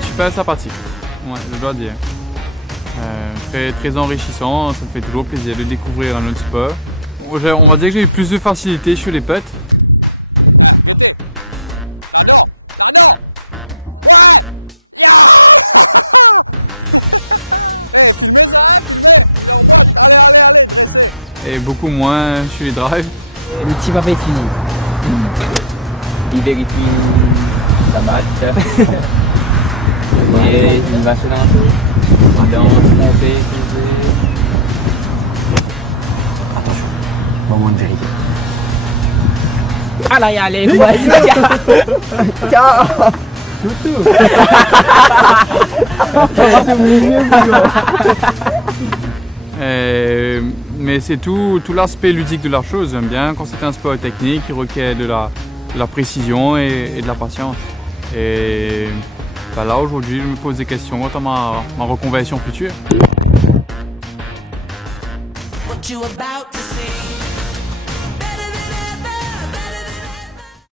super sympathique, ouais, je dois dire. Très enrichissant, ça me fait toujours plaisir de découvrir un autre sport. On va dire que j'ai eu plus de facilité sur les putts. Et beaucoup moins sur les drives. Le petit papa est fini. Il vérifie sa match. Et il va se lancer. Il lance, monter, poser. Attention, moment de vérité. Ah là, y allez, ouais. Tiens. Toutou. Mais c'est tout l'aspect ludique de la chose. J'aime bien quand c'est un sport technique qui requiert de la précision et de la patience. Et bah là aujourd'hui je me pose des questions quant à ma reconversion future. What you about to see?